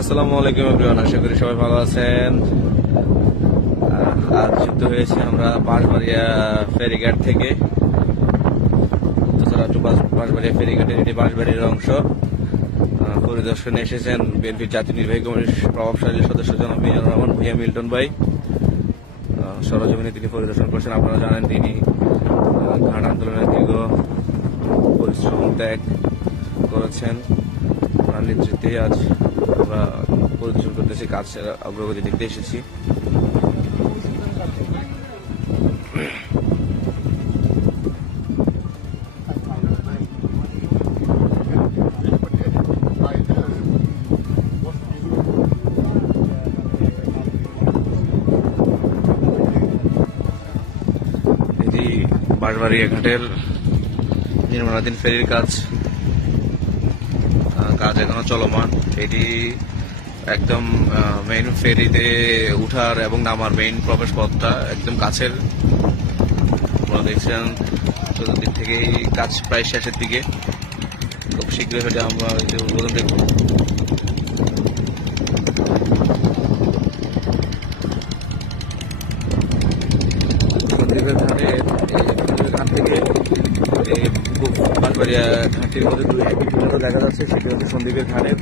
আসসালামু আলাইকুম এভরিওয়ান, আশা করি সবাই ভালো আছেন। আজ যুক্ত হয়েছি আমরা বাঁশবাড়িয়া ফেরিঘাট থেকে। বাঁশবাড়িয়া ফেরিঘাটের এটি বাঁশবাড়ির অংশ। পরিদর্শনে এসেছেন বিএনপির জাতীয় নির্বাহী কমিটির প্রভাবশালী সদস্য জনাব মিজানুর রহমান ভূঁইয়া মিল্টন ভাই। সরজমিনে তিনি পরিদর্শন করছেন। আপনারা জানেন তিনি ঘাট আন্দোলনের দীর্ঘ পরিশ্রম ত্যাগ করেছেন। তার নেতৃত্বে আজ আমরা পরিদর্শন করতেছি, কাজের অগ্রগতি দেখতে এসেছি। এটি বাঁশবাড়িয়া ঘাটের নির্মাণাধীন ফেরির কাজ এখনো চলমান। এটি একদম মেইন ফেরিতে উঠার এবং নামার মেইন প্রবেশ পথটা একদম কাছের। আপনারা দেখছেন চতুর্দিক থেকেই কাজ প্রায় শেষের দিকে। খুব শীঘ্রই হলে আমরা উদ্বোধন দেখব। সন্দ্বীপের ঘাট থেকে বাঁশবাড়িয়া ঘাটটির মধ্যে দুই ভিন্নতা দেখা যাচ্ছে। সেটি হচ্ছে সন্দ্বীপের ঘাটের